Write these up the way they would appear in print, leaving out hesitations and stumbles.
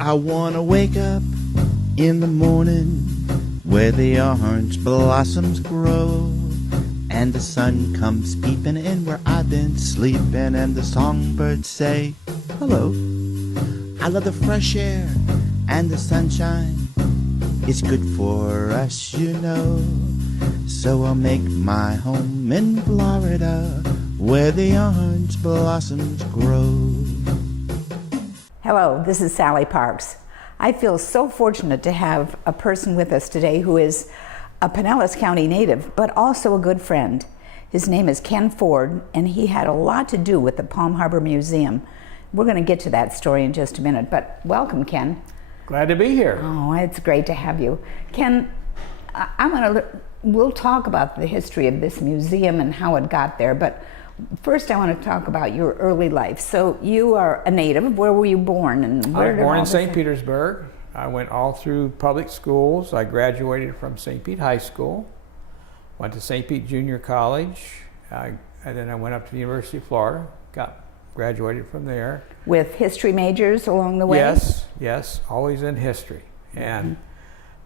I wanna wake up in the morning where the orange blossoms grow, and the sun comes peeping in where I've been sleeping, and the songbirds say hello. I love the fresh air and the sunshine. It's good for us, you know. So I'll make my home in Florida where the orange blossoms grow. Hello, this is Sally Parks. I feel so fortunate to have a person with us today who is a Pinellas County native, but also a good friend. His name is Ken Ford, and he had a lot to do with the Palm Harbor Museum. We're going to get to that story in just a minute, but welcome, Ken. Glad to be here. Oh, it's great to have you. Ken, we'll talk about the history of this museum and how it got there, but first I want to talk about your early life. So you are a native. Where were you born? And where I was born in St. Petersburg. I went all through public schools. I graduated from St. Pete High School, went to St. Pete Junior College, and then I went up to the University of Florida, graduated from there. With history majors along the way? Yes, always in history. And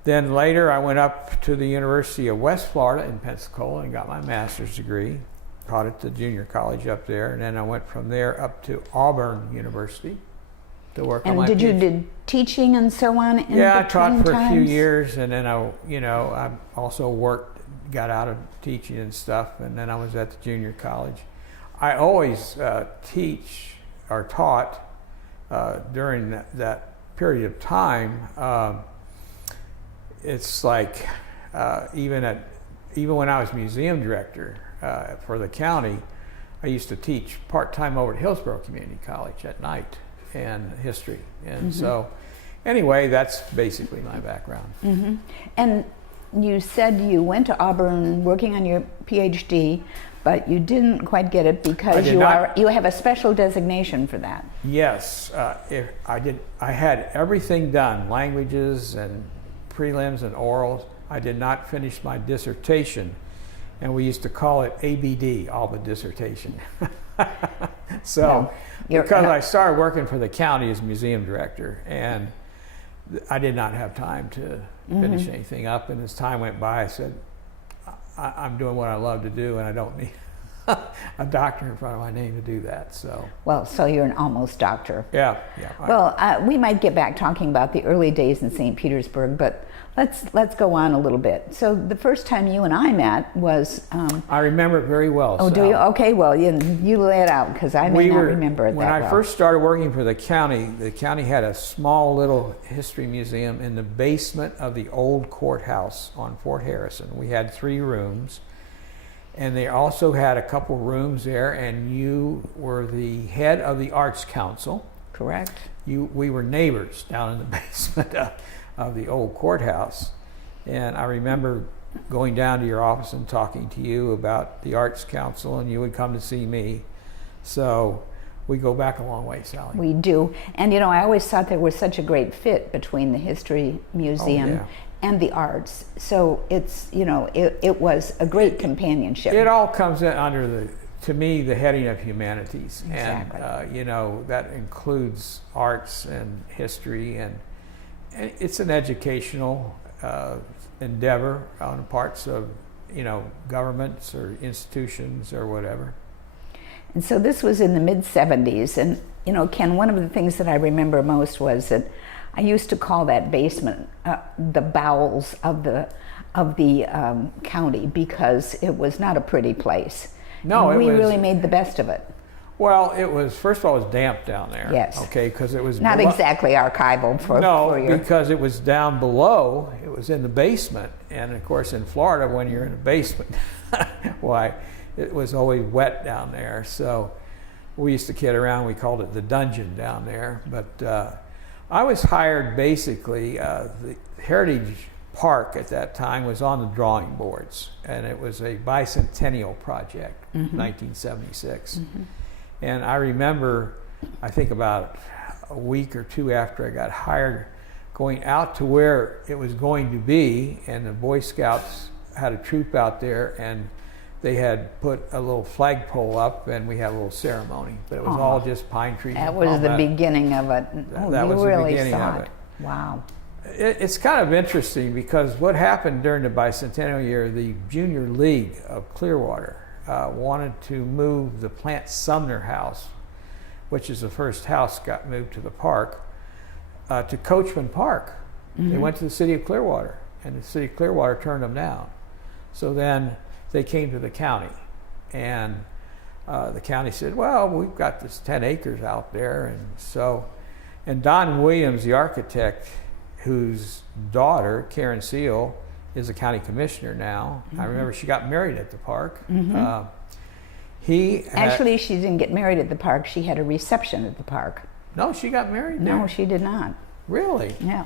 then later I went up to the University of West Florida in Pensacola and got my master's degree. Taught at the junior college up there, and then I went from there up to Auburn University to work on my PhD. And you did teaching and so on in Yeah, I between taught for times? a few years, and then I also worked, got out of teaching and stuff, and then I was at the junior college. I always teach or taught during that period of time. It's like even when I was museum director for the county, I used to teach part-time over at Hillsborough Community College at night and history. And so anyway, that's basically my background. And you said you went to Auburn working on your PhD, but you didn't quite get it because you have a special designation for that. Yes, I had everything done, languages and prelims and orals. I did not finish my dissertation, and we used to call it ABD, all the dissertation. So, because I started working for the county as museum director, and I did not have time to finish anything up, and as time went by, I said, I'm doing what I love to do, and I don't need a doctor in front of my name to do that. So you're an almost doctor. Yeah. Well, we might get back talking about the early days in St. Petersburg, but let's go on a little bit. So the first time you and I met was I remember it very well. Oh, do you? Okay, well, you lay it out because I may not remember it that well. When I first started working for the county had a small little history museum in the basement of the old courthouse on Fort Harrison. We had 3 rooms, and they also had a couple rooms there, and you were the head of the Arts Council. Correct. We were neighbors down in the basement of the old courthouse, and I remember going down to your office and talking to you about the Arts Council, and you would come to see me. So we go back a long way, Sally. We do. And I always thought there was such a great fit between the History Museum and the arts. So it's, it was a great companionship. It all comes in under to me, the heading of humanities. Exactly. And, that includes arts and history, and it's an educational endeavor on the parts of, governments or institutions or whatever. And so this was in the mid-70s. And, Ken, one of the things that I remember most was that I used to call that basement the bowels of the county, because it was not a pretty place. No, and we really made the best of it. Well, it was, first of all, it was damp down there. Yes. Okay, because it was not exactly archival for because it was down below. It was in the basement, and of course, in Florida, when you're in a basement, why, it was always wet down there. So we used to kid around. We called it the dungeon down there. But I was hired basically. The Heritage Park at that time was on the drawing boards, and it was a bicentennial project, 1976. And I remember, I think about a week or two after I got hired, going out to where it was going to be, and the Boy Scouts had a troop out there, and they had put a little flagpole up, and we had a little ceremony. But it was all just pine trees. That and was the palmetto. beginning of it. That you was the really beginning saw of it. it. Wow. It's kind of interesting because what happened during the bicentennial year, the Junior League of Clearwater wanted to move the Plant Sumner House, which is the first house got moved to the park, to Coachman Park. They went to the city of Clearwater, and the city of Clearwater turned them down. So then they came to the county, and the county said, well, we've got this 10 acres out there. And Don Williams, the architect, whose daughter, Karen Seal, is a county commissioner now. I remember she got married at the park. Actually, she didn't get married at the park. She had a reception at the park. No, she got married there? No, she did not. Really? Yeah.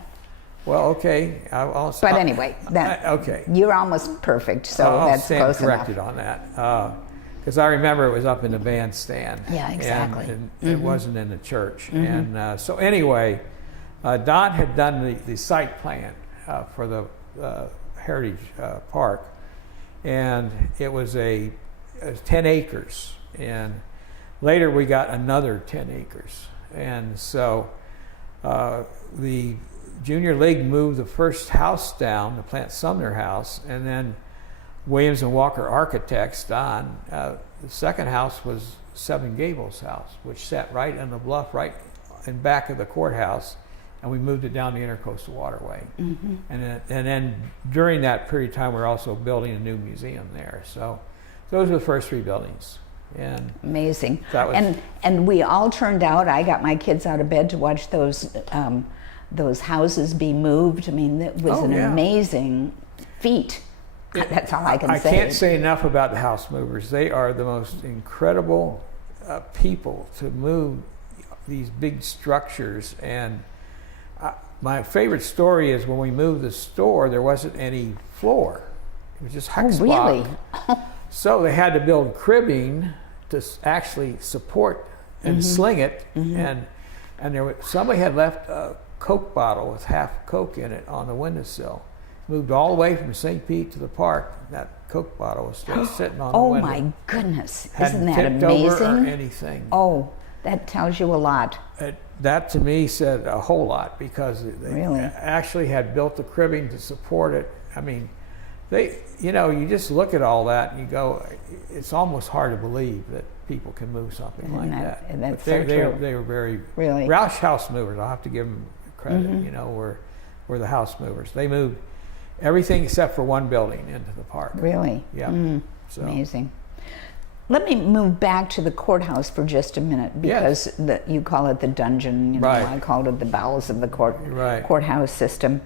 Well, okay. But anyway, okay. You're almost perfect, so I'll that's stand close corrected enough. on that. Because I remember it was up in the bandstand. Yeah, exactly. And it wasn't in the church. And so anyway, Don had done the site plan for the Heritage Park, and it was 10 acres. And later we got another 10 acres. And so the Junior League moved the first house down, the Plant Sumner House, and then Williams and Walker Architects, Don, the second house was Seven Gables House, which sat right on the bluff, right in back of the courthouse, and we moved it down the Intercoastal Waterway. And then during that period of time, we were also building a new museum there. So those were the first three buildings. And amazing. That was, and we all turned out. I got my kids out of bed to watch those houses be moved. I mean, it was an amazing feat. That's all I can say. I can't say enough about the house movers. They are the most incredible people to move these big structures. And my favorite story is when we moved the store, there wasn't any floor. It was just hex block. Really? So they had to build cribbing to actually support and sling it. And somebody had left a Coke bottle with half Coke in it on the windowsill. Moved all the way from St. Pete to the park. That Coke bottle was still sitting on the window. Oh my goodness! Hadn't Isn't that tipped over amazing? or anything. Oh, that tells you a lot. That to me said a whole lot, because they Really? actually had built the cribbing to support it. I mean, you just look at all that and you go, it's almost hard to believe that people can move something like that. And that's But so true. they were very Really? Roush house movers. I'll have to give them credit. Were the house movers. They moved everything except for one building into the park. Really? Yeah. So. Amazing. Let me move back to the courthouse for just a minute, because you call it the dungeon. Right. I called it the bowels of the Right. courthouse system.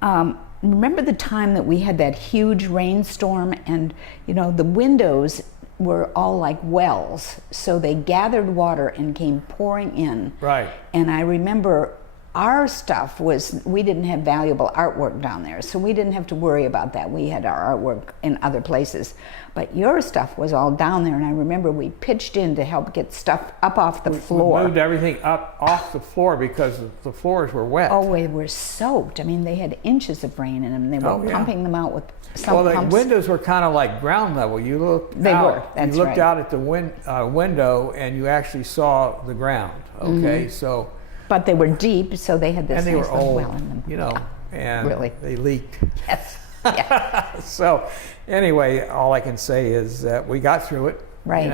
Remember the time that we had that huge rainstorm, and the windows were all like wells, so they gathered water and came pouring in. Right. And I remember our stuff we didn't have valuable artwork down there, so we didn't have to worry about that. We had our artwork in other places. But your stuff was all down there, and I remember we pitched in to help get stuff up off the floor. We moved everything up off the floor because the floors were wet. Oh, they were soaked. I mean, they had inches of rain in them. They were pumping them out with some the pumps. windows were kind of like ground level. You looked They out, were, that's you looked right. out at the window, and you actually saw the ground. Okay, so. But they were deep, so they had this And they nice were little old, well in them. and Really? they leaked. Yes. Yeah. So anyway, all I can say is that we got through it. Right.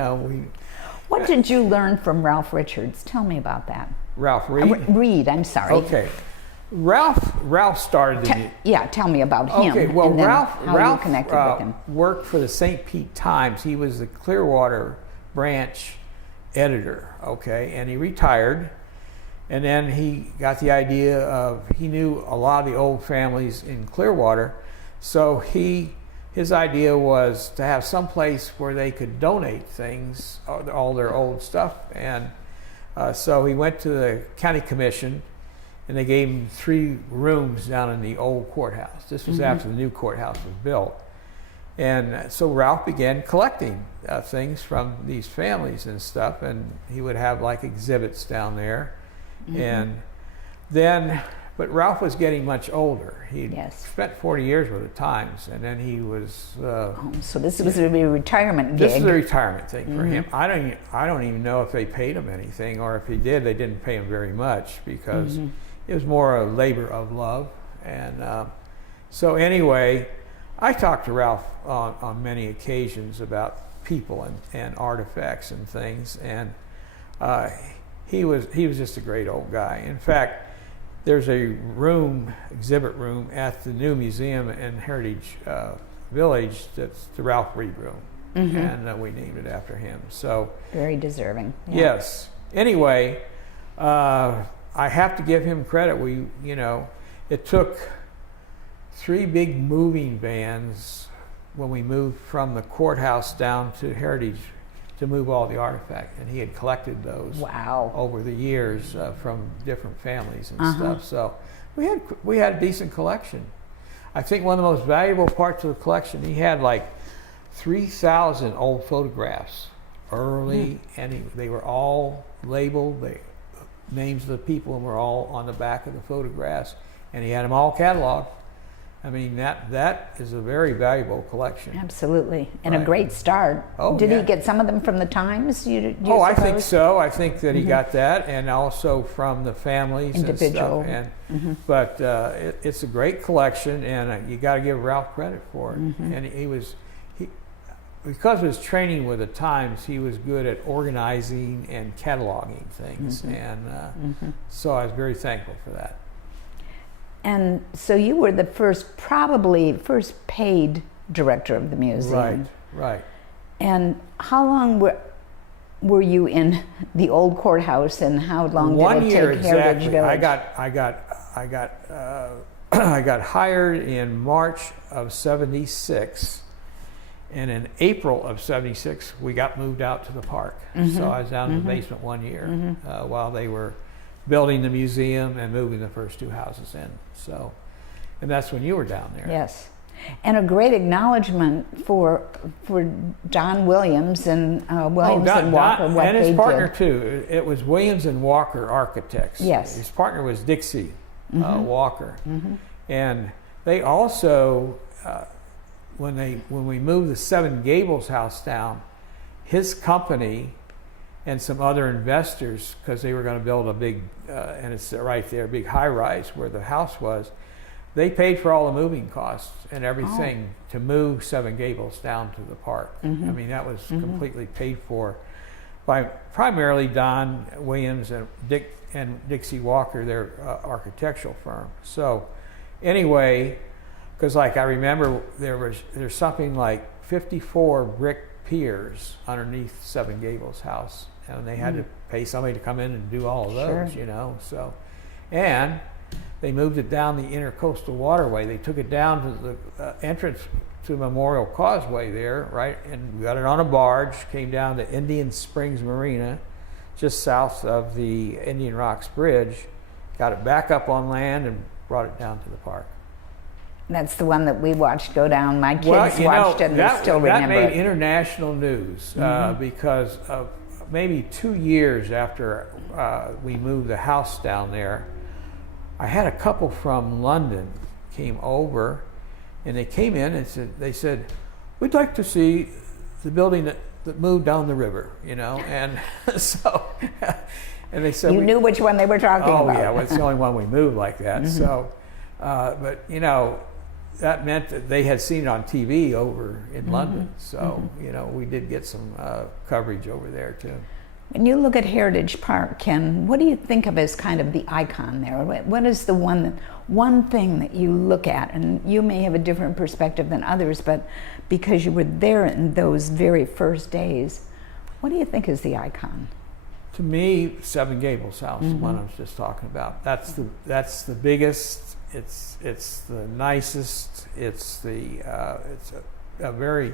What did you learn from Ralph Richards? Tell me about that. Ralph Reed? Reed, I'm sorry. Okay. Ralph started the... Tell me about him. Okay, well, and then Ralph how you connected with him. worked for the St. Pete Times. He was the Clearwater branch editor, okay, and he retired. And then he got the idea of, he knew a lot of the old families in Clearwater, so his idea was to have some place where they could donate things, all their old stuff. And so he went to the county commission, and they gave him 3 rooms down in the old courthouse. This was after the new courthouse was built. And so Ralph began collecting things from these families and stuff, and he would have like exhibits down there. And then But Ralph was getting much older. He Yes. spent 40 years with the Times, and then he was. So this was a retirement gig. This is a retirement thing for him. I don't even know if they paid him anything, or if he did, they didn't pay him very much, because it was more a labor of love. And so anyway, I talked to Ralph on many occasions about people and artifacts and things, and he was just a great old guy. In fact, there's a exhibit room at the new museum in Heritage Village that's the Ralph Reed Room, and we named it after him. So very deserving. Yeah. Yes. Anyway, I have to give him credit. It took 3 big moving vans when we moved from the courthouse down to Heritage to move all the artifacts, and he had collected those over the years from different families and stuff. So we had a decent collection. I think one of the most valuable parts of the collection, he had like 3,000 old photographs, early, and they were all labeled. The names of the people were all on the back of the photographs, and he had them all cataloged. I mean, that is a very valuable collection. Absolutely. And a great start. Oh, Did he get some of them from the Times? I think so. I think that he got that, and also from the families Individual. and stuff. But it's a great collection, and you got to give Ralph credit for it. And because of his training with the Times, he was good at organizing and cataloging things. And so I was very thankful for that. And so you were the probably first paid director of the museum. Right. And how long were you in the old courthouse, and how long did it take year Heritage exactly. Village? I got hired in March of '76, and in April of '76 we got moved out to the park. So I was down in the basement 1 year while they were building the museum and moving the first 2 houses in. So, and that's when you were down there. Yes. And a great acknowledgement for Don Williams and and Walker, what and his they partner did. too. It was Williams and Walker Architects. Yes. His partner was Dixie Walker, and they also when we moved the Seven Gables house down, his company and some other investors, because they were going to build a big, and it's right there, big high-rise where the house was, they paid for all the moving costs and everything to move Seven Gables down to the park. I mean, that was completely paid for by primarily Don Williams and Dixie Walker, their architectural firm. So anyway, because like I remember there's something like 54 brick piers underneath Seven Gables house, and they had to pay somebody to come in and do all of those, so, and they moved it down the Intercoastal Waterway. They took it down to the entrance to Memorial Causeway there, right, and we got it on a barge, came down to Indian Springs Marina, just south of the Indian Rocks Bridge, got it back up on land and brought it down to the park. That's the one that we watched go down. My kids watched it, and they still remember that made it. international news because of maybe 2 years after we moved the house down there. I had a couple from London came over, and they came in and they said, we'd like to see the building that moved down the river, and so, and they said, you knew which one they were talking about. Oh yeah, well, it's the only one we moved like that. So, but that meant that they had seen it on TV over in London. So, we did get some coverage over there too. When you look at Heritage Park, Ken, what do you think of as kind of the icon there? What is the one thing that you look at, and you may have a different perspective than others, but because you were there in those very first days, what do you think is the icon? To me, Seven Gables house, the one I was just talking about. That's the biggest. It's the nicest. It's a very,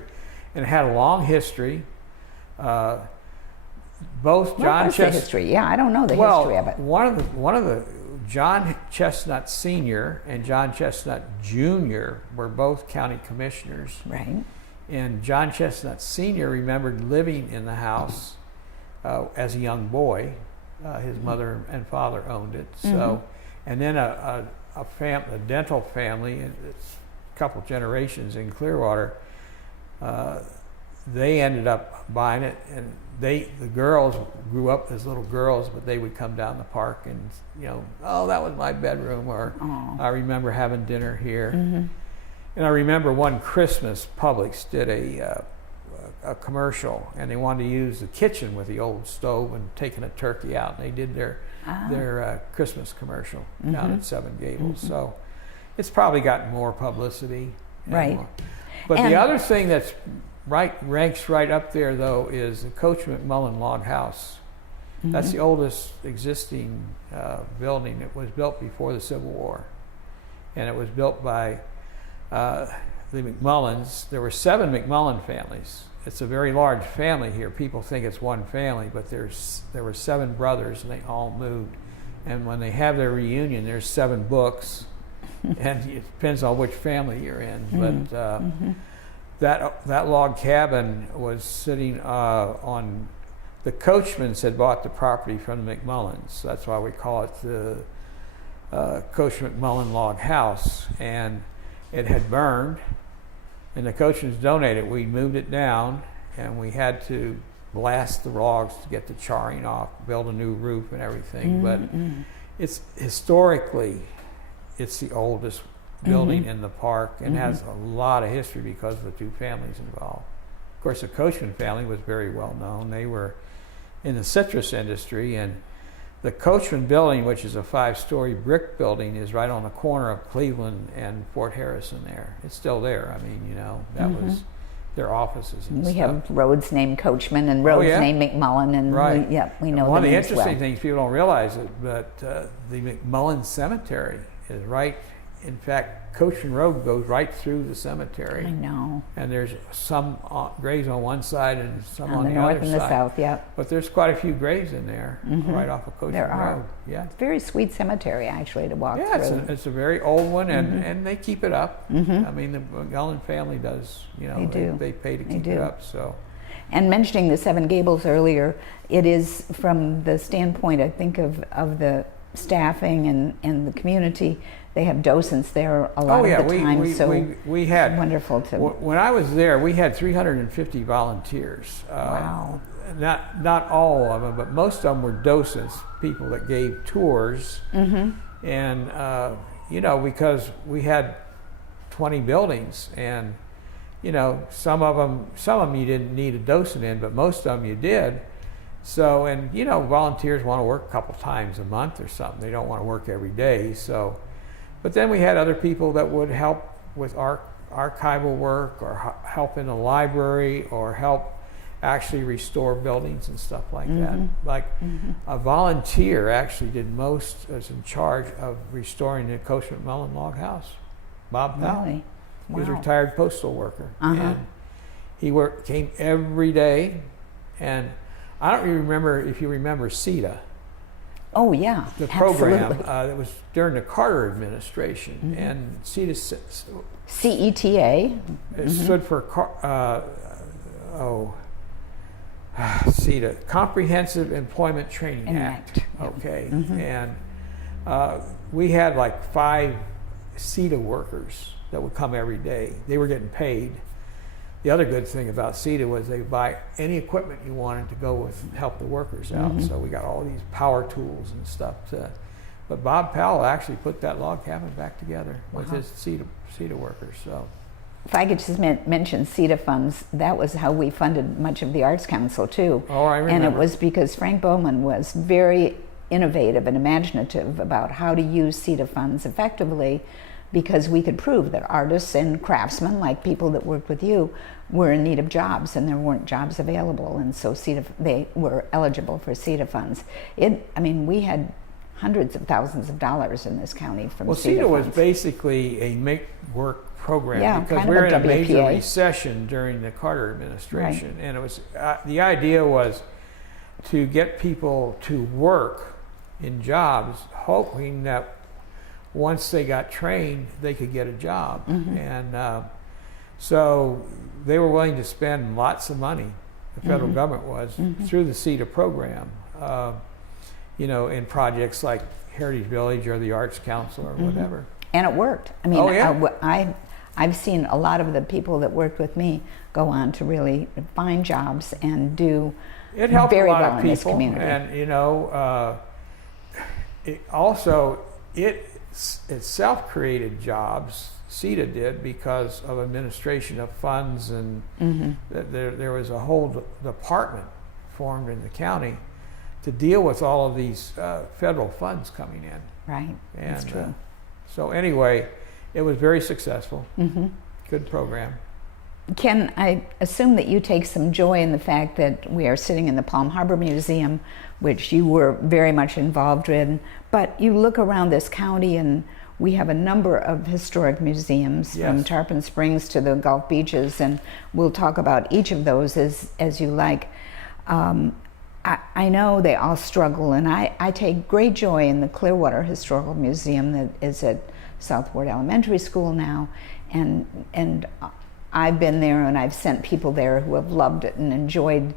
and it had a long history. Both John What's the history? Yeah, I don't know the history of it. One of the John Chestnut Sr. and John Chestnut Jr. were both county commissioners. Right. And John Chestnut Sr. remembered living in the house as a young boy. His mother and father owned it. So, And then a dental family, it's a couple generations in Clearwater, they ended up buying it, and the girls grew up as little girls, but they would come down the park and, oh, that was my bedroom, or I remember having dinner here. And I remember one Christmas, Publix did a commercial, and they wanted to use the kitchen with the old stove and taking a turkey out, and they did their Christmas commercial down at Seven Gables. So it's probably gotten more publicity. Right. But the other thing that's ranks right up there, though, is the Coach McMullen Log House. That's the oldest existing building. It was built before the Civil War, and it was built by the McMullens. There were 7 McMullen families. It's a very large family here. People think it's one family, but there were 7 brothers, and they all moved. And when they have their reunion, there's 7 books, and it depends on which family you're in. But that log cabin was sitting on. The Coachmans had bought the property from the McMullens. That's why we call it the Coach McMullen Log House. And it had burned, and the Coachmans donated. We moved it down, and we had to blast the logs to get the charring off, build a new roof and everything. But it's historically, it's the oldest building in the park, and has a lot of history because of the 2 families involved. Of course, the Coachman family was very well known. They were in the citrus industry, and the Coachman building, which is a 5-story brick building, is right on the corner of Cleveland and Fort Harrison there. It's still there. I mean, that was their offices and we stuff. have roads named Coachman and roads named McMullen, and we know one of the names interesting well. things, people don't realize it, but the McMullen Cemetery is right. In fact, Coachman Road goes right through the cemetery. I know. And there's some graves on one side and some on the north other and side. the south, yeah. But there's quite a few graves in there, right off of Coachman There are. Road. Yeah. It's a very sweet cemetery, actually, to walk Yeah, through. it's a very old one, and they keep it up. I mean, the McMullen family does. They pay to keep it up. So. And mentioning the Seven Gables earlier, it is from the standpoint, I think, of the staffing and the community. They have docents there a lot of the time, we had wonderful to. When I was there, we had 350 volunteers. Wow. Not all of them, but most of them were docents, people that gave tours. And because we had 20 buildings, and some of them you didn't need a docent in, but most of them you did. So, and volunteers want to work a couple times a month or something. They don't want to work every day. So, but then we had other people that would help with archival work, or help in the library, or help actually restore buildings and stuff like that. Like a volunteer actually was in charge of restoring the Coach McMullen Log House. Bob Powell. Really? He was a Wow. retired postal worker, and he came every day. And I don't even remember if you remember CETA. Oh yeah, The program absolutely. that was during the Carter administration, and CETA CETA. it stood for CETA, Comprehensive Employment Training Act. Okay, and we had like 5 CETA workers that would come every day. They were getting paid. The other good thing about CETA was they buy any equipment you wanted to go with help the workers out. So we got all these power tools and stuff. But Bob Powell actually put that log cabin back together with his CETA workers. So, If I could just mention CETA funds, that was how we funded much of the Arts Council too. Oh, I remember. And it was because Frank Bowman was very innovative and imaginative about how to use CETA funds effectively, because we could prove that artists and craftsmen, like people that worked with you, were in need of jobs, and there weren't jobs available, and so they were eligible for CETA funds. We had hundreds of thousands of dollars in this county from CETA CETA was funds. basically a make-work program, because kind we of were a in a major WPA. recession during the Carter administration, and it was the idea was to get people to work in jobs, hoping that once they got trained, they could get a job. And so they were willing to spend lots of money, the federal government was, through the CETA program. in projects like Heritage Village or the Arts Council or whatever. And it worked. I mean, Oh, yeah. I've seen a lot of the people that worked with me go on to really find jobs and do It helped very a lot well of in this people, community. and it self-created jobs. CETA did because of administration of funds, and there was a whole department formed in the county to deal with all of these federal funds coming in. Right, And, that's true. so anyway, it was very successful. Good program. Ken, I assume that you take some joy in the fact that we are sitting in the Palm Harbor Museum, which you were very much involved in, but you look around this county and we have a number of historic museums, from Yes. Tarpon Springs to the Gulf Beaches, and we'll talk about each of those as you like. I know they all struggle, and I take great joy in the Clearwater Historical Museum that is at Southward Elementary School now, and I've been there and I've sent people there who have loved it and enjoyed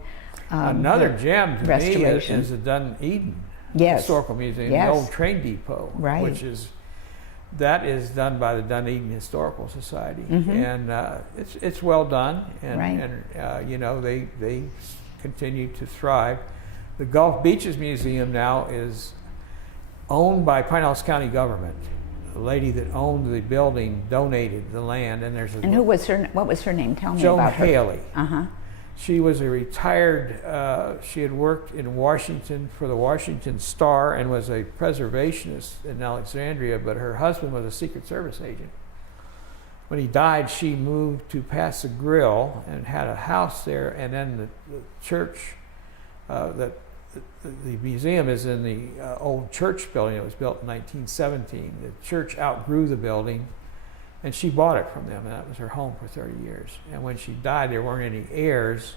Another the gem to me restoration. is the Dunedin Yes. Historical Museum, Yes. the old train depot, Right. which is done by the Dunedin Historical Society, and it's well done, and, Right. and they continue to thrive. The Gulf Beaches Museum now is owned by Pinellas County government. The lady that owned the building donated the land, and there's a And what was her name? Tell me Joan about her. Haley. Uh-huh. She was a retired, she had worked in Washington for the Washington Star and was a preservationist in Alexandria, but her husband was a Secret Service agent. When he died, she moved to Paso Grill and had a house there, and then the church, the museum is in the old church building. It was built in 1917. The church outgrew the building, and she bought it from them, and that was her home for 30 years. And when she died, there weren't any heirs,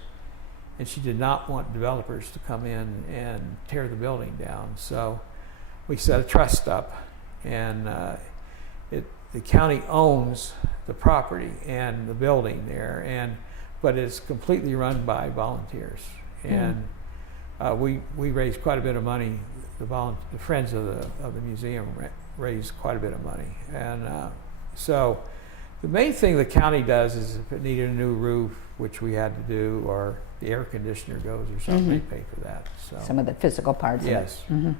and she did not want developers to come in and tear the building down. So we set a trust up, and the county owns the property and the building there, but it's completely run by volunteers. And we raised quite a bit of money. The friends of the museum raised quite a bit of money, and so the main thing the county does is if it needed a new roof, which we had to do, or the air conditioner goes or something, they pay for that. So Some of the physical parts yes, of it.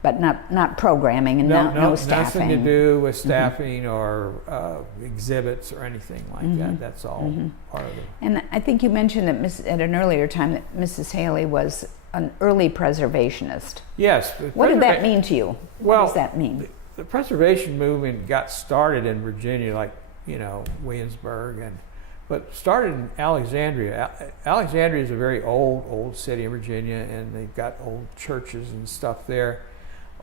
But not programming and no staffing. nothing to do with staffing or exhibits or anything like that. That's all part of it. And I think you mentioned that at an earlier time that Mrs. Haley was an early preservationist. Yes. What did that mean to you? Well, what does that mean? The preservation movement got started in Virginia, like Williamsburg, but started in Alexandria. Alexandria is a very old city in Virginia, and they've got old churches and stuff there.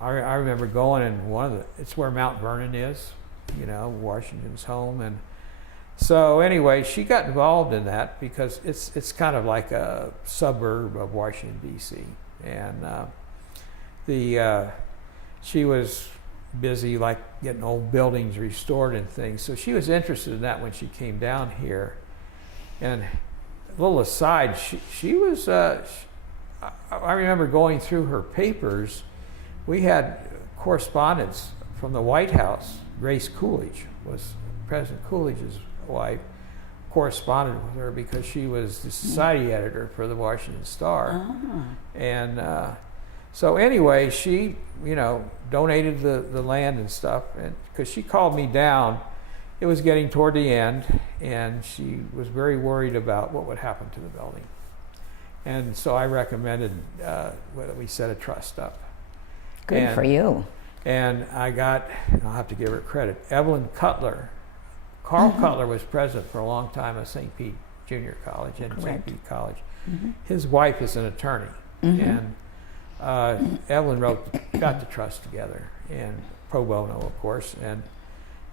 I remember going, and it's where Mount Vernon is, Washington's home, and so anyway, she got involved in that because it's kind of like a suburb of Washington D.C. and she was busy like getting old buildings restored and things. So she was interested in that when she came down here. And a little aside, she was, I remember going through her papers. We had correspondence from the White House. Grace Coolidge was President Coolidge's wife, corresponded with her because she was the society editor for the Washington Star. And so anyway, she, donated the land and stuff, and because she called me down, it was getting toward the end, and she was very worried about what would happen to the building. And so I recommended that we set a trust up. Good for you. And I'll have to give her credit, Evelyn Cutler. Carl Cutler was president for a long time of St. Pete Junior College and St. Pete College. His wife is an attorney, and Evelyn got the trust together, and pro bono, of course, and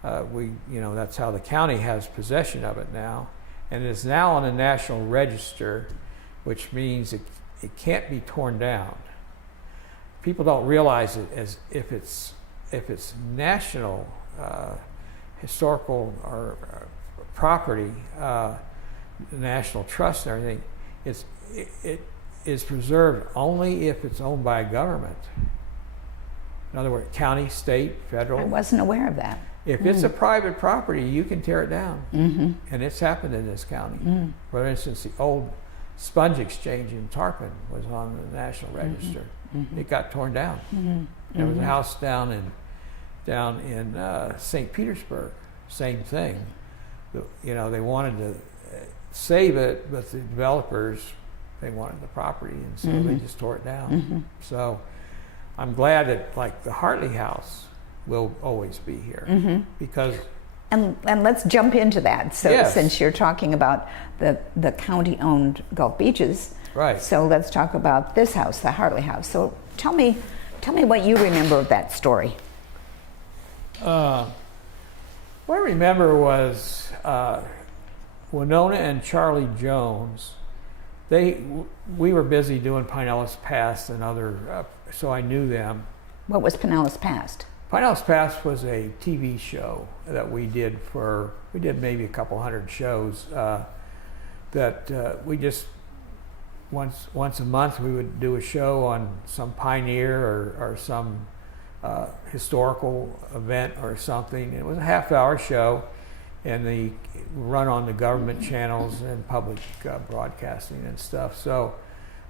that's how the county has possession of it now, and it is now on the National Register, which means it can't be torn down. People don't realize it as if it's national historical or property, national trust and everything. is preserved only if it's owned by a government. In other words, county, state, federal. I wasn't aware of that. If it's a private property, you can tear it down. Mm-hmm. And it's happened in this county. For instance, the old sponge exchange in Tarpon was on the National Register. It got torn down. There was a house down in St. Petersburg, same thing. You know, they wanted to save it, but the developers, they wanted the property, and so they just tore it down. So I'm glad that, like, the Hartley House will always be here because. And let's jump into that. So Yes. since you're talking about the county-owned Gulf Beaches, Right. So let's talk about this house, the Hartley House. So tell me what you remember of that story. What I remember was Winona and Charlie Jones. We were busy doing Pinellas Pass and other, so I knew them. What was Pinellas Past? Pinellas Pass was a TV show that we did maybe a couple hundred shows that we just once a month we would do a show on some pioneer or some historical event or something. It was a half-hour show, and they run on the government channels and public broadcasting and stuff. So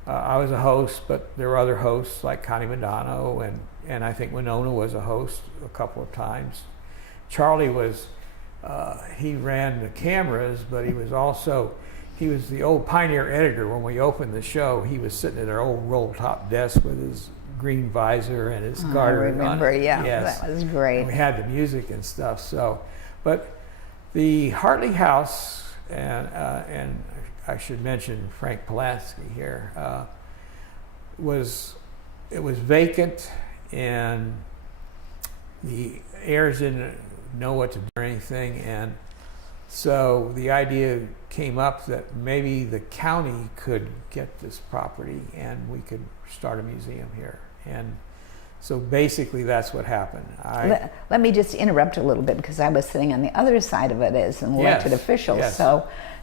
I was a host, but there were other hosts like Connie Madano, and I think Winona was a host a couple of times. Charlie was, he ran the cameras, but he was the old pioneer editor. When we opened the show, he was sitting at our old roll-top desk with his green visor and his garter. I remember, on it. yeah, Yes. that was great. And we had the music and stuff. So, but the Hartley House, and I should mention Frank Polanski here, was vacant, and the heirs didn't know what to do or anything, and so the idea came up that maybe the county could get this property and we could start a museum here. And so basically that's what happened. Let me just interrupt a little bit, because I was sitting on the other side of it as an elected official. Yes.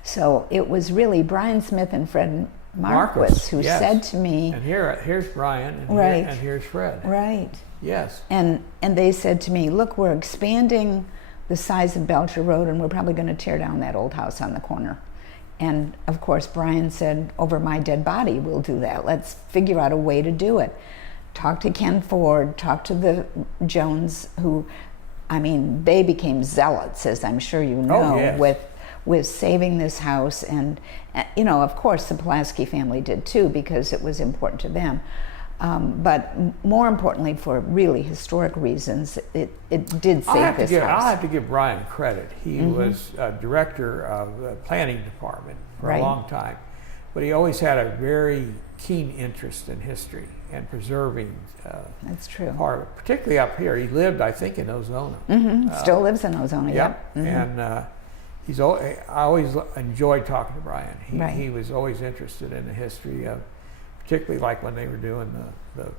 So it was really Brian Smith and Fred Marquis who said to me, and here's Brian, and, Right. and here's Fred. right, Yes. and they said to me, look, we're expanding the size of Belcher Road, and we're probably going to tear down that old house on the corner. And of course, Brian said, over my dead body, we'll do that. Let's figure out a way to do it. Talk to Ken Ford, talk to the Jones, who, I mean, they became zealots, as I'm sure you know, yes. with saving this house. And, you know, of course, the Pulaski family did too, because it was important to them. But more importantly, for really historic reasons, it did save this house. I'll have to give Brian credit. He was director of the planning department for a long time, but he always had a very keen interest in history and preserving That's true. part of it, particularly up here. He lived, I think, in Ozona. Still lives in Ozona, Yep. And I always enjoyed talking to Brian. He was always interested in the history of, particularly like when they were doing the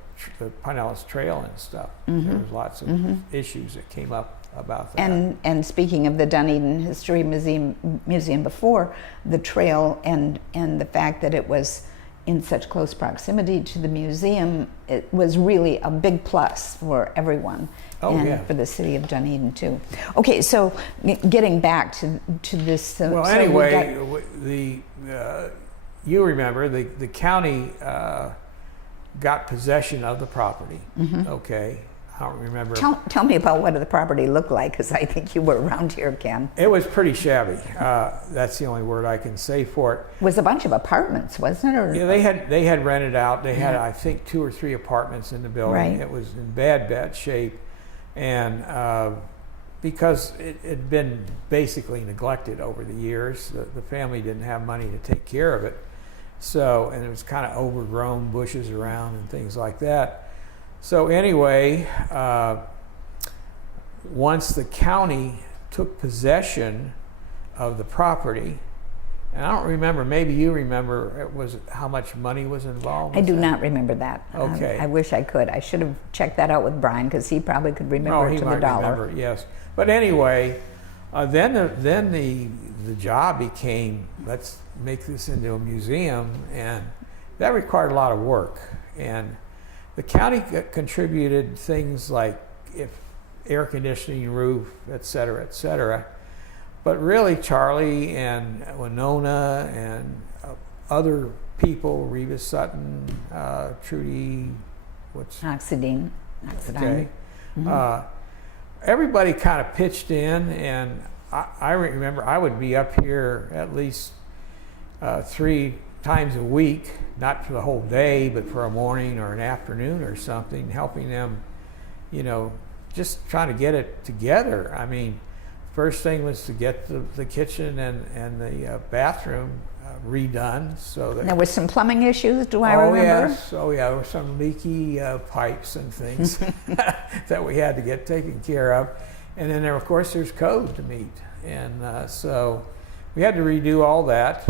Pinellas Trail and stuff. There was lots of issues that came up about that. And speaking of the Dunedin History Museum before, the trail and the fact that it was in such close proximity to the museum, it was really a big plus for everyone. For the city of Dunedin too. Okay, so getting back to this. Well, so anyway, you remember the county got possession of the property. Okay, I don't remember. Tell me about what the property looked like, because I think you were around here, Ken. It was pretty shabby. That's the only word I can say for it. It was a bunch of apartments, wasn't it? Or? Yeah, they had rented out. They had, I think, 2 or 3 apartments in the building. Right. It was in bad shape, and because it had been basically neglected over the years, the family didn't have money to take care of it. So, and it was kind of overgrown, bushes around and things like that. So anyway, once the county took possession of the property, and I don't remember, maybe you remember, it was how much money was involved? I do not remember that. Okay. I wish I could. I should have checked that out with Brian, because he probably could remember it to the dollar. Remember, yes. But anyway, then the job became, let's make this into a museum, and that required a lot of work. And the county contributed things like air conditioning, roof, et cetera, but really Charlie and Winona and other people, Reva Sutton, Trudy, Oxidine. okay, everybody kind of pitched in, and I remember I would be up here at least 3 times a week, not for the whole day, but for a morning or an afternoon or something, helping them, just trying to get it together. I mean, first thing was to get the kitchen and the bathroom redone. So that There was some plumbing issues, do I remember? Yes. Oh, yeah, there were some leaky pipes and things that we had to get taken care of. And then, of course, there's code to meet. And so we had to redo all that.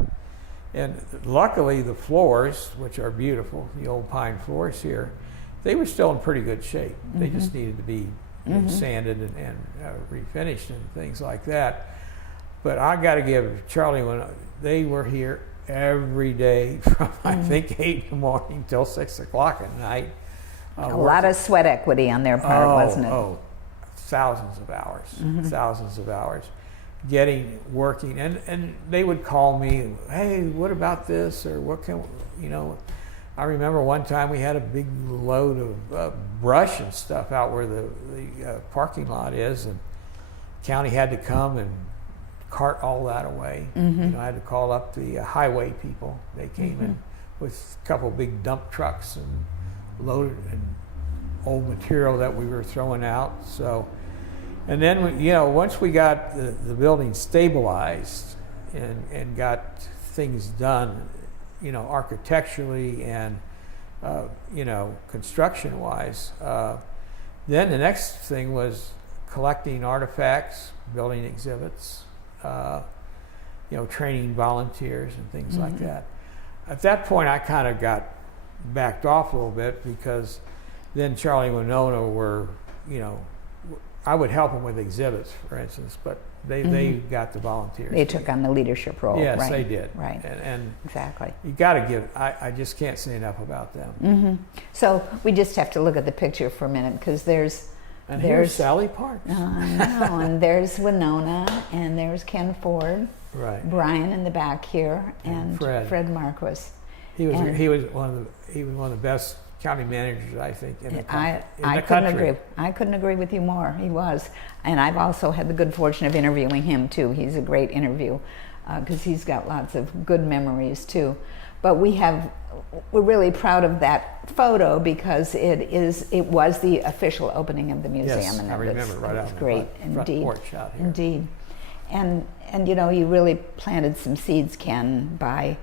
And luckily, the floors, which are beautiful, the old pine floors here, they were still in pretty good shape. They just needed to be sanded and refinished and things like that. But I got to give Charlie, when they were here every day from I think 8 in the morning till 6 o'clock at night. A lot of sweat equity on their part, wasn't it? Oh, thousands of hours. Working, and they would call me, hey, what about this, or what can, I remember one time we had a big load of brush and stuff out where the parking lot is, and county had to come and cart all that away. I had to call up the highway people. They came in with a couple big dump trucks and loaded and old material that we were throwing out. So, and then once we got the building stabilized and got things done, architecturally and construction wise, then the next thing was collecting artifacts, building exhibits, training volunteers and things like that. At that point, I kind of got backed off a little bit, because then Charlie and Winona were, I would help them with exhibits, for instance, but they got the volunteers. They took on the leadership role. Yes, right? they did. Right. And exactly. You got to give. I just can't say enough about them. So we just have to look at the picture for a minute, because there's here's Sally Parks. No, and there's Winona, and there's Ken Ford. Right. Brian in the back here, and Fred Marquis. He was one of the best county managers, I think, in the country. I couldn't agree with you more. He was, and I've also had the good fortune of interviewing him too. He's a great interview, because he's got lots of good memories too. But we're really proud of that photo, because it was the official opening of the museum. Yes, and I remember right out great, in the front porch out here. Indeed. And you really planted some seeds, Ken, by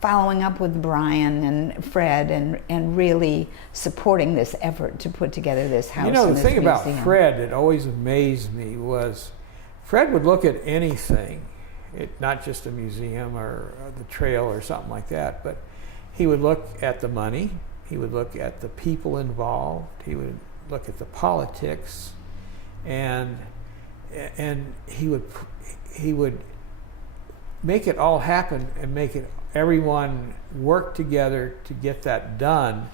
following up with Brian and Fred and really supporting this effort to put together this house. The thing about Fred that always amazed me was Fred would look at anything, not just a museum or the trail or something like that, but he would look at the money, he would look at the people involved, he would look at the politics, and he would make it all happen and make everyone work together to get that done.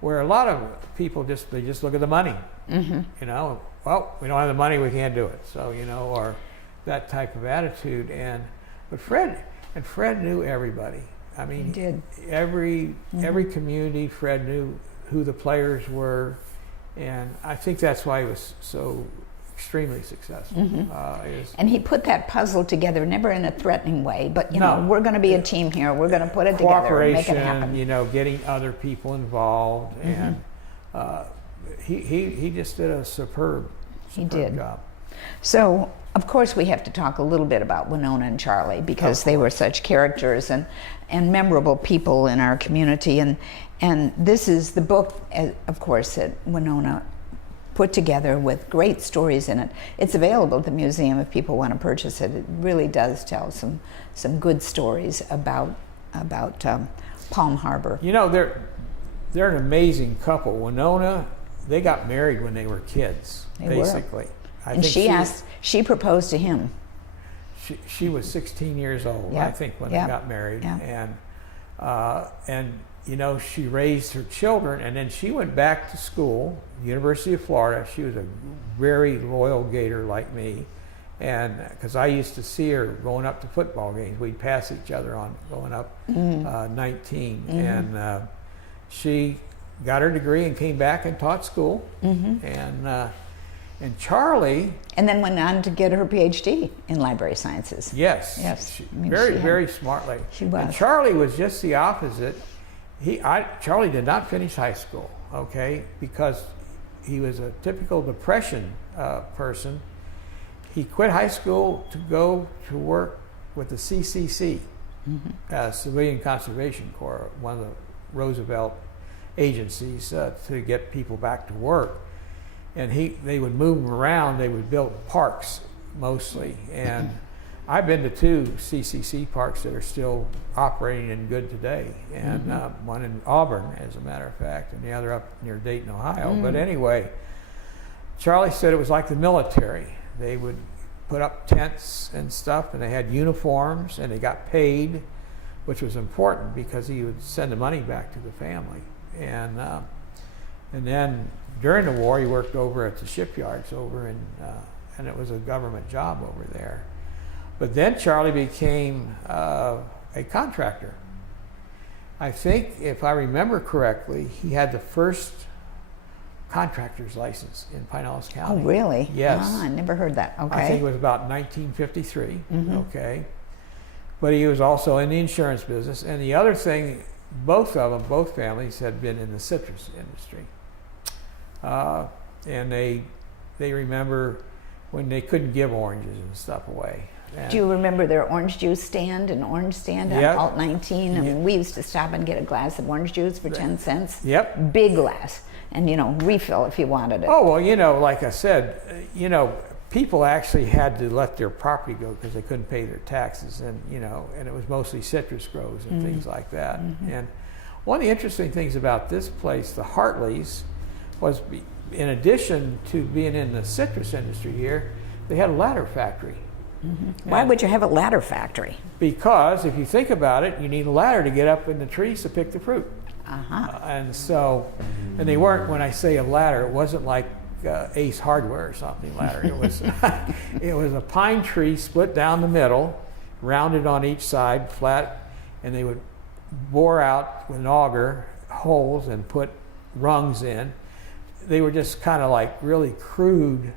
Where a lot of people just look at the money. Well, we don't have the money, we can't do it. So or that type of attitude. But Fred knew everybody. I mean, he did. Every community, Fred knew who the players were, and I think that's why he was so extremely successful. And he put that puzzle together, never in a threatening way, but we're going to be a team here. We're going to put it together and make it happen. Getting other people involved, and he just did a superb job. So, of course, we have to talk a little bit about Winona and Charlie, because they were such characters and memorable people in our community. And this is the book, of course, that Winona put together with great stories in it. It's available at the museum if people want to purchase it. It really does tell some good stories about Palm Harbor. They're an amazing couple. Winona, they got married when they were kids, basically. And she proposed to him. She was 16 years old, I think, when they got married. Yeah. And And you know, she raised her children, and then she went back to school, University of Florida. She was a very loyal Gator like me, and because I used to see her going up to football games, we'd pass each other on going up 19, and she got her degree and came back and taught school, and Charlie. And then went on to get her PhD in library sciences. Yes. Yes. I mean, Very smartly. She was. And Charlie was just the opposite. Charlie did not finish high school, okay, because he was a typical Depression person. He quit high school to go to work with the CCC, Civilian Conservation Corps, one of the Roosevelt agencies to get people back to work. And they would move them around. They would build parks mostly. And I've been to 2 CCC parks that are still operating and good today. And one in Auburn, as a matter of fact, and the other up near Dayton, Ohio. But anyway, Charlie said it was like the military. They would put up tents and stuff, and they had uniforms, and they got paid, which was important because he would send the money back to the family. And then during the war, he worked over at the shipyards over in, and it was a government job over there. But then Charlie became a contractor. I think, if I remember correctly, he had the first contractor's license in Pinellas County. Oh, really? Yes. Ah, I never heard that. Okay. I think it was about 1953. Okay. But he was also in the insurance business. And the other thing, both families had been in the citrus industry. And they remember when they couldn't give oranges and stuff away. And do you remember their orange juice stand, an orange stand on Alt 19? I mean, we used to stop and get a glass of orange juice for 10 cents. Yep. Big glass. And, you know, refill if you wanted it. Oh, well, you know, like I said, you know, people actually had to let their property go because they couldn't pay their taxes. And, you know, and it was mostly citrus groves and things like that. And one of the interesting things about this place, the Hartleys, was in addition to being in the citrus industry here, they had a ladder factory. Why would you have a ladder factory? Because if you think about it, you need a ladder to get up in the trees to pick the fruit. And so, and they weren't, when I say a ladder, it wasn't like Ace Hardware or something ladder. It was, it was a pine tree split down the middle, rounded on each side, flat, and they would bore out with an auger holes and put rungs in. They were just kind of like really crude,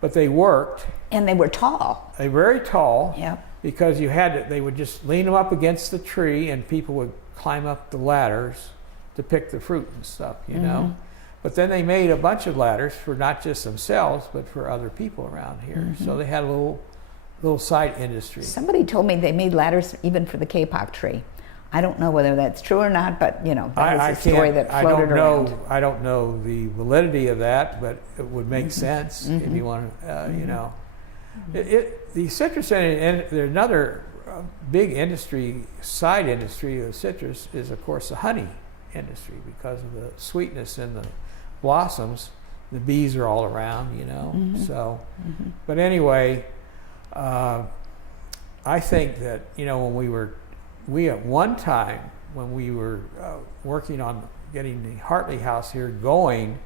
but they worked. And they were tall. They were very tall. Yep. Because you had to, they would just lean them up against the tree, and people would climb up the ladders to pick the fruit and stuff, you know. But then they made a bunch of ladders for not just themselves, but for other people around here. So they had a little side industry. Somebody told me they made ladders even for the kapok tree. I don't know whether that's true or not, but you know, that was a story that floated around. I don't know the validity of that, but it would make sense if you want to, you know. The citrus industry, another big industry, side industry of citrus is, of course, the honey industry, because of the sweetness in the blossoms. The bees are all around, you know. So, but anyway, I think that, you know, when we at one time, when we were working on getting the Hartley house here going,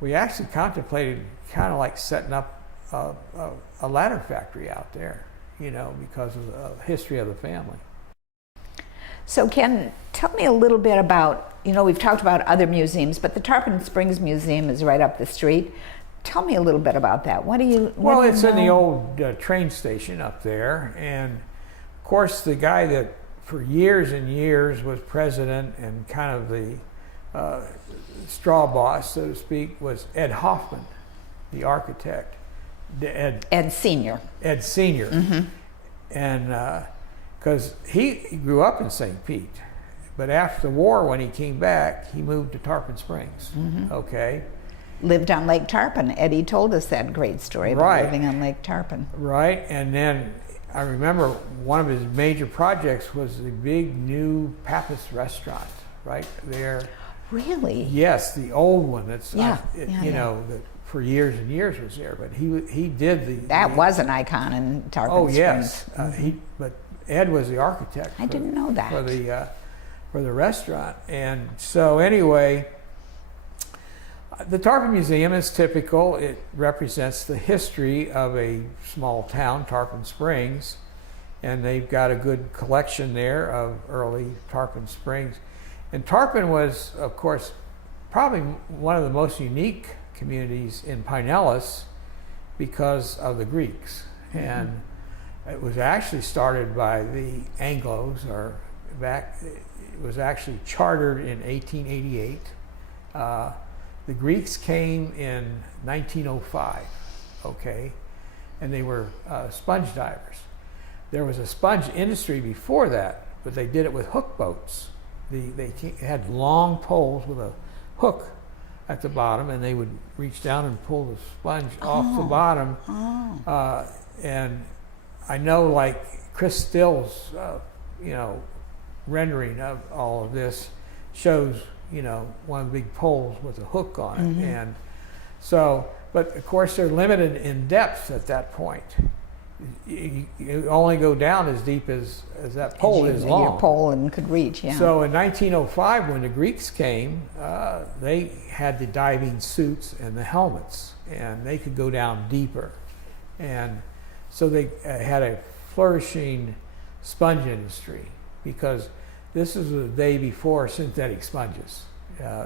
we actually contemplated kind of like setting up a ladder factory out there, you know, because of the history of the family. So Ken, tell me a little bit about, you know, we've talked about other museums, but the Tarpon Springs Museum is right up the street. Tell me a little bit about that. What do you Well, do you it's know? in the old train station up there, and of course the guy that for years and years was president and kind of the straw boss, so to speak, was Ed Hoffman, the architect. Ed Senior. Ed Senior. And because he grew up in St. Pete, but after the war, when he came back, he moved to Tarpon Springs. Okay. Lived on Lake Tarpon. Eddie told us that great story about living on Lake Tarpon. Right, and then I remember one of his major projects was the big new Pappas restaurant right there. Really? Yes, the old one. That's you know, that for years and years was there. But he did the that was an icon in Tarpon Springs. Yes, but Ed was the architect. I didn't know that. For the for the restaurant. And so anyway, the Tarpon Museum is typical. It represents the history of a small town, Tarpon Springs, and they've got a good collection there of early Tarpon Springs. And Tarpon was, of course, probably one of the most unique communities in Pinellas because of the Greeks. And it was actually started by the Anglos, or it was actually chartered in 1888. The Greeks came in 1905, okay, and they were sponge divers. There was a sponge industry before that, but they did it with hook boats. They had long poles with a hook at the bottom, and they would reach down and pull the sponge off the bottom. And I know, like Chris Still's, rendering of all of this shows, one of the big poles with a hook on it. And so, but of course they're limited in depth at that point. You only go down as deep as that pole is long. Your pole and could reach, yeah. So in 1905, when the Greeks came, they had the diving suits and the helmets, and they could go down deeper. And so they had a flourishing sponge industry, because this is the day before synthetic sponges.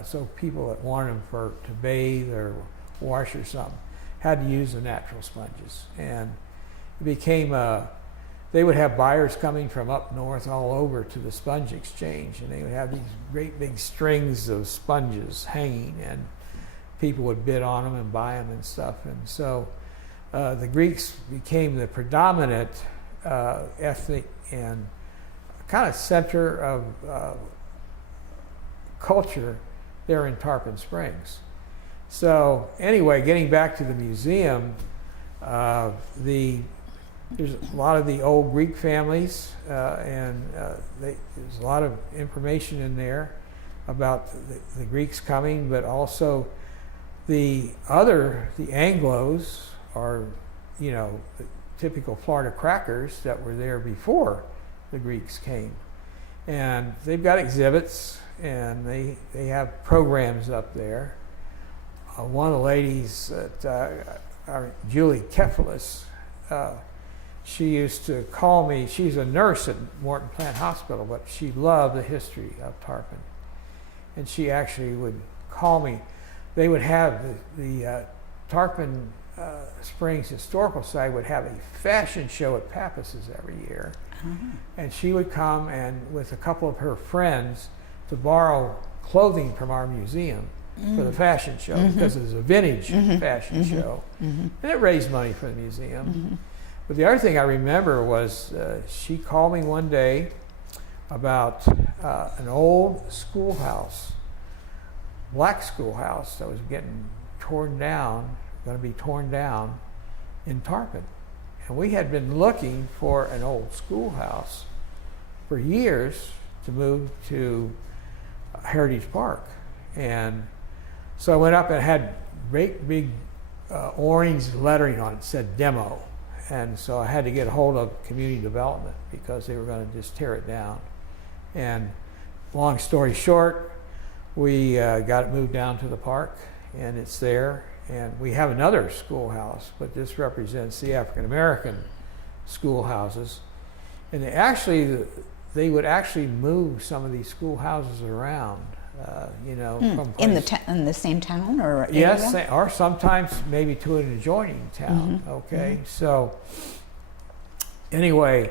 So people that wanted them to bathe or wash or something had to use the natural sponges. And it became they would have buyers coming from up north all over to the sponge exchange, and they would have these great big strings of sponges hanging, and people would bid on them and buy them and stuff. And so the Greeks became the predominant ethnic and kind of center of culture there in Tarpon Springs. So anyway, getting back to the museum, there's a lot of the old Greek families, and there's a lot of information in there about the Greeks coming, but also the Anglos are, the typical Florida crackers that were there before the Greeks came. And they've got exhibits, and they have programs up there. One of the ladies, Julie Kefelis, she used to call me. She's a nurse at Morton Plant Hospital, but she loved the history of Tarpon. And she actually would call me. They would have the Tarpon Springs Historical Society would have a fashion show at Pappas's every year. And she would come and with a couple of her friends to borrow clothing from our museum for the fashion show, because it was a vintage fashion show. And it raised money for the museum. But the other thing I remember was she called me one day about an old schoolhouse, black schoolhouse, that was getting torn down, going to be torn down in Tarpon. And we had been looking for an old schoolhouse for years to move to Heritage Park. And so I went up and had great big orange lettering on it, said demo. And so I had to get a hold of community development, because they were going to just tear it down. And long story short, we got it moved down to the park, and it's there. And we have another schoolhouse, but this represents the African American schoolhouses. And they would actually move some of these schoolhouses around, from in the same town or area? Yes, or sometimes maybe to an adjoining town. Okay, so anyway,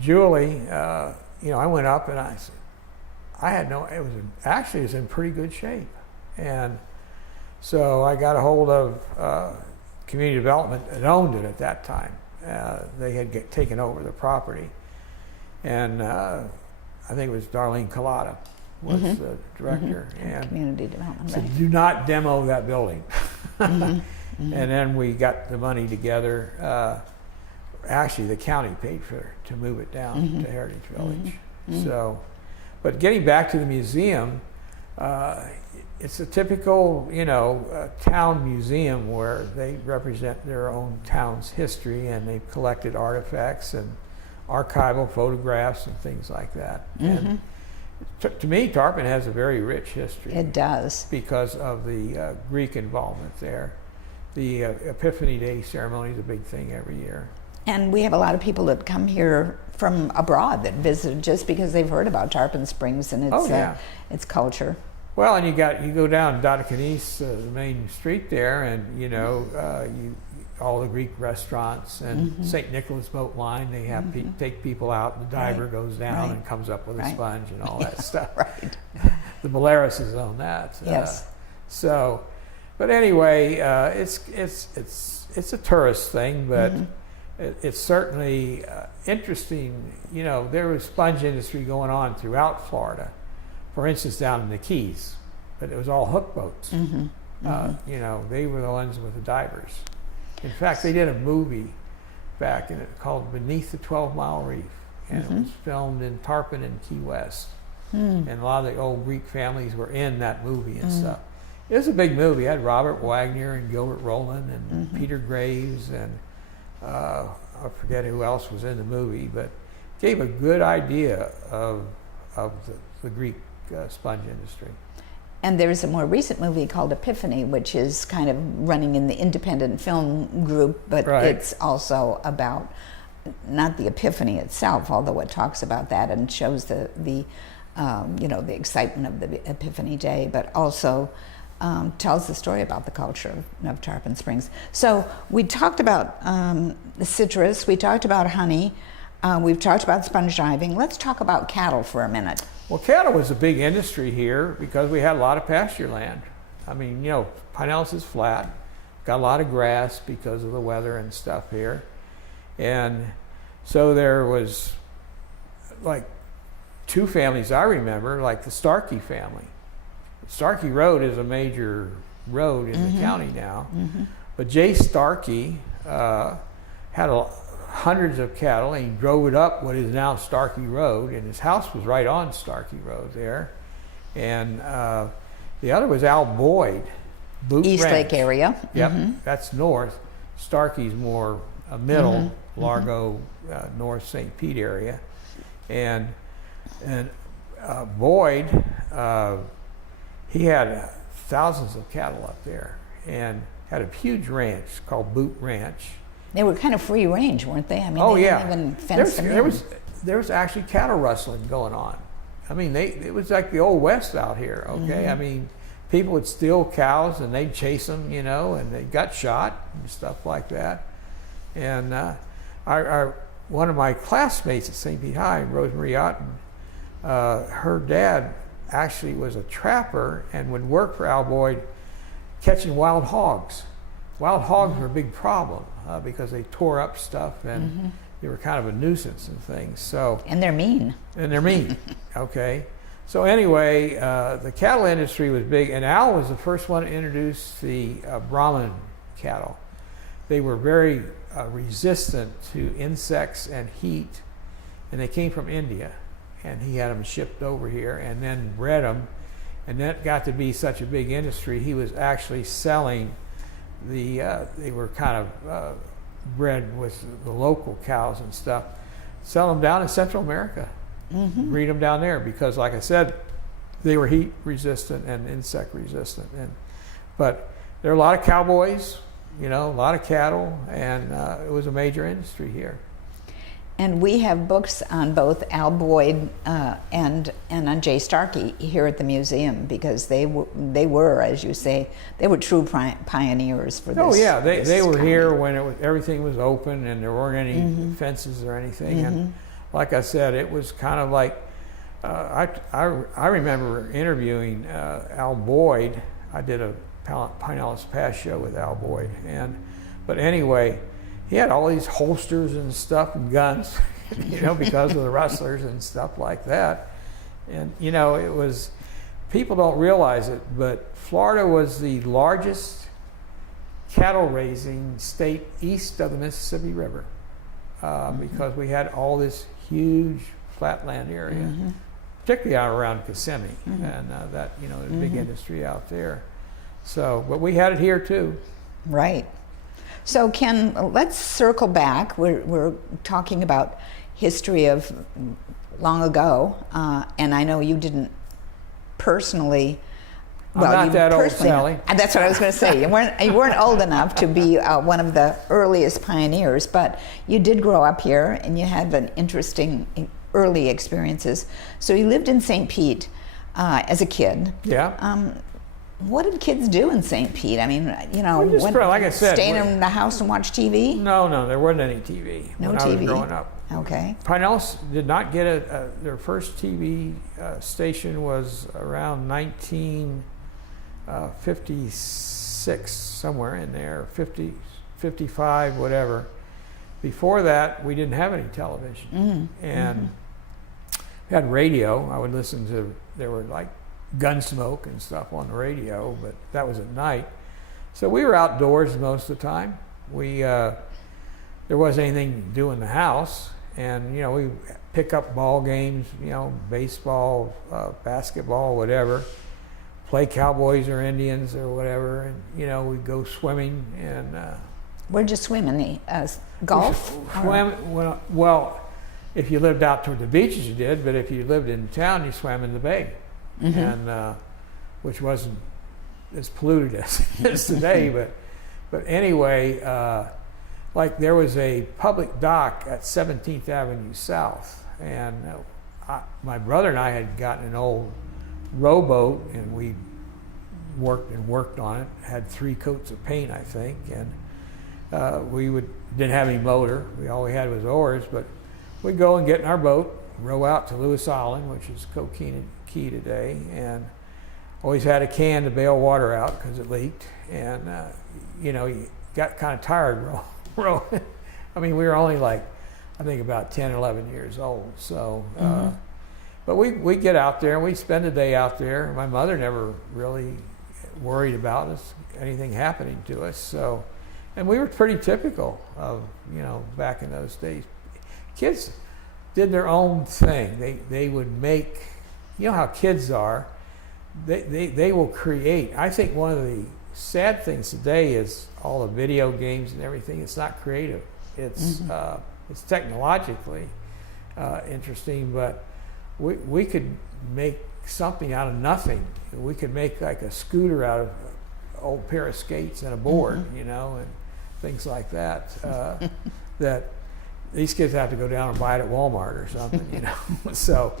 Julie, I went up and I said, it was in pretty good shape. And so I got a hold of community development that owned it at that time. They had taken over the property. And I think it was Darlene Collada was the director. And community development, said, right. do not demo that building. And then we got the money together. Actually, the county paid to move it down to Heritage Village. So, but getting back to the museum, it's a typical, town museum where they represent their own town's history, and they've collected artifacts and archival photographs and things like that. To me, Tarpon has a very rich history. It does. Because of the Greek involvement there. The Epiphany Day ceremony is a big thing every year. And we have a lot of people that come here from abroad that visit just because they've heard about Tarpon Springs and its culture. Well, and you go down Dodecanese, the main street there, and all the Greek restaurants and St. Nicholas Boat Line. They have take people out. The diver goes down and comes up with a sponge and all that stuff. Right. The Balearis is on that. Yes. But anyway, it's a tourist thing, but it's certainly interesting. There was sponge industry going on throughout Florida. For instance, down in the Keys, but it was all hook boats. They were the ones with the divers. In fact, they did a movie back in it called Beneath the 12-Mile Reef, and it was filmed in Tarpon and Key West. And a lot of the old Greek families were in that movie and stuff. It was a big movie. It had Robert Wagner and Gilbert Rowland and Peter Graves and I forget who else was in the movie, but gave a good idea of the Greek sponge industry. And there's a more recent movie called Epiphany, which is kind of running in the independent film group, but it's also about not the Epiphany itself, although it talks about that and shows the excitement of the Epiphany Day, but also tells the story about the culture of Tarpon Springs. So we talked about the citrus, we talked about honey, we've talked about sponge diving. Let's talk about cattle for a minute. Well, cattle was a big industry here because we had a lot of pasture land. I mean, Pinellas is flat, got a lot of grass because of the weather and stuff here. And so there was like two families I remember, like the Starkey family. Starkey Road is a major road in the county now. But Jay Starkey had hundreds of cattle, and he drove it up what is now Starkey Road, and his house was right on Starkey Road there. And the other was Al Boyd, Boot East Ranch. Lake area. Yep, that's north. Starkey's more middle, Largo, North St. Pete area. And Boyd, he had thousands of cattle up there and had a huge ranch called Boot Ranch. They were kind of free range, weren't they? I mean, they didn't even fence them in. There was actually cattle rustling going on. I mean, it was like the old West out here, okay? I mean, people would steal cows and they'd chase them, and they got shot and stuff like that. And one of my classmates at St. Pete High, Rosemary Otten, her dad actually was a trapper and would work for Al Boyd catching wild hogs. Wild hogs were a big problem because they tore up stuff and they were kind of a nuisance and things. So and they're mean. Okay. So anyway, the cattle industry was big, and Al was the first one to introduce the Brahman cattle. They were very resistant to insects and heat, and they came from India, and he had them shipped over here and then bred them, and that got to be such a big industry. He was actually selling they were kind of bred with the local cows and stuff, sell them down in Central America, breed them down there because, like I said, they were heat resistant and insect resistant. But there are a lot of cowboys, a lot of cattle, and it was a major industry here. And we have books on both Al Boyd and on Jay Starkey here at the museum because they were, as you say, they were true pioneers for this. Oh yeah, they were here when everything was open and there weren't any fences or anything. And like I said, it was kind of like I remember interviewing Al Boyd. I did a Pinellas Pass show with Al Boyd, but anyway. He had all these holsters and stuff and guns, because of the rustlers and stuff like that. And, it was, people don't realize it, but Florida was the largest cattle raising state east of the Mississippi River because we had all this huge flatland area, particularly out around Kissimmee, and that, a big industry out there. So, but we had it here too. Right. So Ken, let's circle back. We're talking about history of long ago, and I know you didn't personally. Well, I'm not you that old, personally- Sally. That's what I was going to say. You weren't old enough to be one of the earliest pioneers, but you did grow up here, and you had an interesting early experiences. So you lived in St. Pete as a kid. Yeah. What did kids do in St. Pete? I mean, We just, like I said, stay in the house and watch TV? No, there wasn't any TV No when I TV. was growing up. Okay. Pinellas did not get their first TV station was around 1956, somewhere in there, 50, 55, whatever. Before that, we didn't have any television. And we had radio. I would listen to, there were like Gunsmoke and stuff on the radio, but that was at night. So we were outdoors most of the time. There wasn't anything to do in the house, and we pick up ball games, baseball, basketball, whatever. Play Cowboys or Indians or whatever, and we'd go swimming and. Where'd you swim in the Gulf? Swam well, if you lived out toward the beaches, you did, but if you lived in town, you swam in the bay, and which wasn't as polluted as today, but anyway. Like there was a public dock at 17th Avenue South, and my brother and I had gotten an old rowboat, and we worked on it. Had 3 coats of paint, I think, and didn't have any motor. All we had was oars, but we'd go and get in our boat, row out to Lewis Island, which is Coquina Key today, and always had a can to bail water out because it leaked, and you got kind of tired rowing. I mean, we were only like, I think about 10, 11 years old. So, but we get out there and we spend a day out there. My mother never really worried about us, anything happening to us. So, and we were pretty typical of, back in those days. Kids did their own thing. They would make, how kids are, they will create. I think one of the sad things today is all the video games and everything. It's not creative. It's technologically interesting, but we could make something out of nothing. We could make like a scooter out of an old pair of skates and a board, and things like that. That these kids have to go down and buy it at Walmart or something, So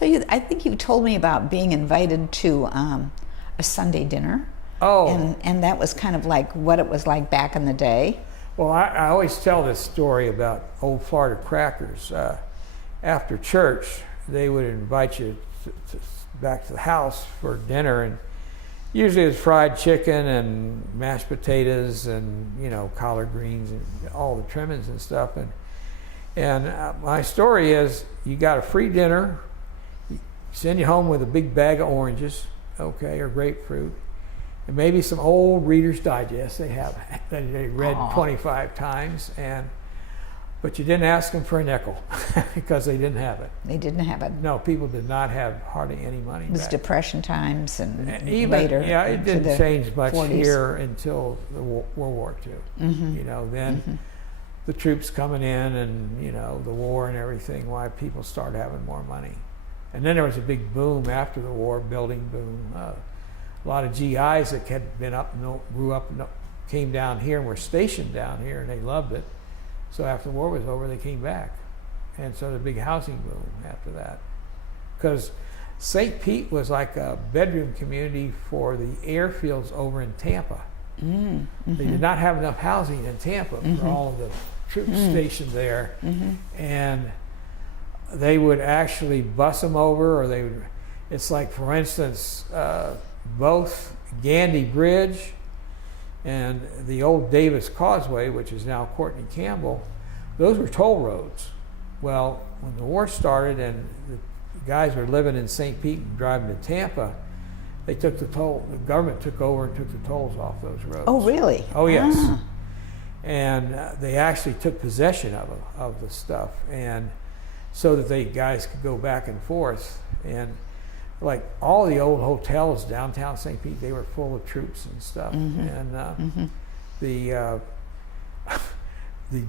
I think you told me about being invited to a Sunday dinner. Oh. And that was kind of like what it was like back in the day. Well, I always tell this story about old Florida crackers. After church, they would invite you back to the house for dinner, and usually it was fried chicken and mashed potatoes and collard greens and all the trimmings and stuff. And my story is, you got a free dinner, send you home with a big bag of oranges, or grapefruit. And maybe some old Reader's Digest they have that they read 25 times, but you didn't ask them for a nickel because they didn't have it. They didn't have it. No, people did not have hardly any money. It was back. Depression times and Even, later. Yeah, it didn't change much 40s. here until the World War II. Then the troops coming in and the war and everything. Why people started having more money, and then there was a big boom after the war, building boom. A lot of GIs that had been grew up, came down here and were stationed down here, and they loved it. So after the war was over, they came back. And so the big housing boom after that. Because St. Pete was like a bedroom community for the airfields over in Tampa. They did not have enough housing in Tampa for all of the troops stationed there. And they would actually bus them over, or it's like, for instance, both Gandy Bridge and the old Davis Causeway, which is now Courtney Campbell, those were toll roads. Well, when the war started and the guys were living in St. Pete and driving to Tampa, they took the government took over and took the tolls off those roads. Oh, really? Oh, yes. And they actually took possession of the stuff, and so that the guys could go back and forth. And like all the old hotels downtown St. Pete, they were full of troops and stuff. And the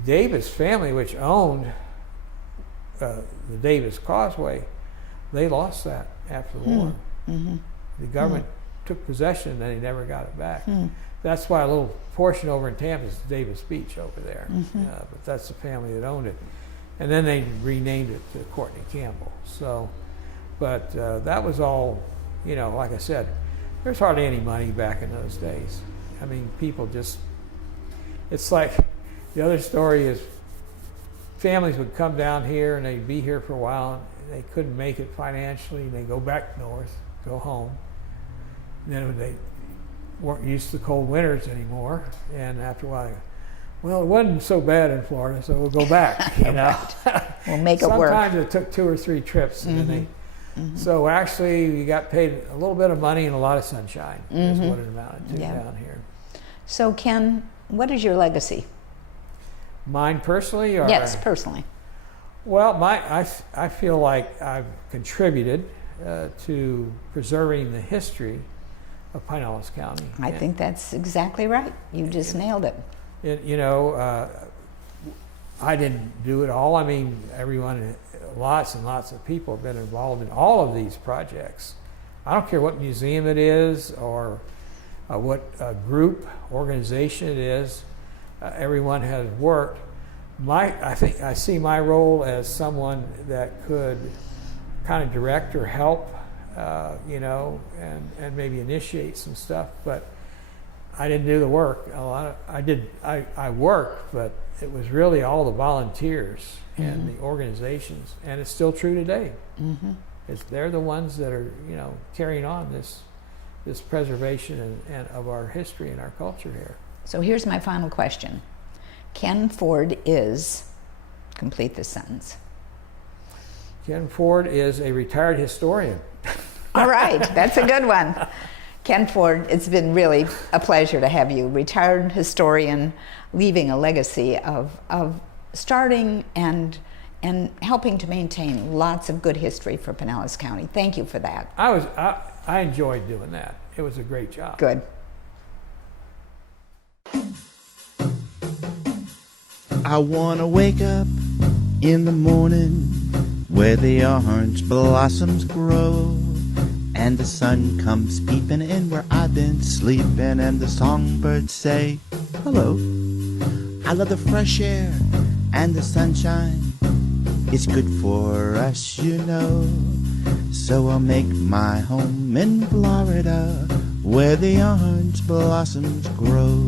Davis family, which owned the Davis Causeway, they lost that after the war. The government took possession and they never got it back. That's why a little portion over in Tampa is Davis Beach over there. But that's the family that owned it. And then they renamed it to Courtney Campbell. So, but that was all, you know, like I said, there's hardly any money back in those days. I mean, people just, it's like, the other story is families would come down here and they'd be here for a while and they couldn't make it financially and they go back north, go home. And then they weren't used to the cold winters anymore, and after a while, well, it wasn't so bad in Florida, so we'll go back, you know. We'll make it work. Sometimes it took 2 or 3 trips, and then so actually we got paid a little bit of money and a lot of sunshine is what it amounted to down here. So Ken, what is your legacy? Mine personally? Or Yes, personally. Well, I feel like I've contributed to preserving the history of Pinellas County. I think that's exactly right. You just nailed it. You know, I didn't do it all. I mean, everyone, lots and lots of people have been involved in all of these projects. I don't care what museum it is or what group, organization it is. Everyone has worked. I think I see my role as someone that could kind of direct or help, you know, and maybe initiate some stuff. But I didn't do the work. I worked, but it was really all the volunteers and the organizations, and it's still true today. They're the ones that are, you know, carrying on this preservation and of our history and our culture here. So here's my final question. Ken Ford is, complete this sentence. Ken Ford is a retired historian. All right, that's a good one. Ken Ford, it's been really a pleasure to have you. Retired historian, leaving a legacy of starting and helping to maintain lots of good history for Pinellas County. Thank you for that. I enjoyed doing that. It was a great job. Good. I wanna wake up in the morning where the orange blossoms grow, and the sun comes peeping in where I've been sleeping, and the songbirds say hello. I love the fresh air and the sunshine. It's good for us, you know. So I'll make my home in Florida where the orange blossoms grow.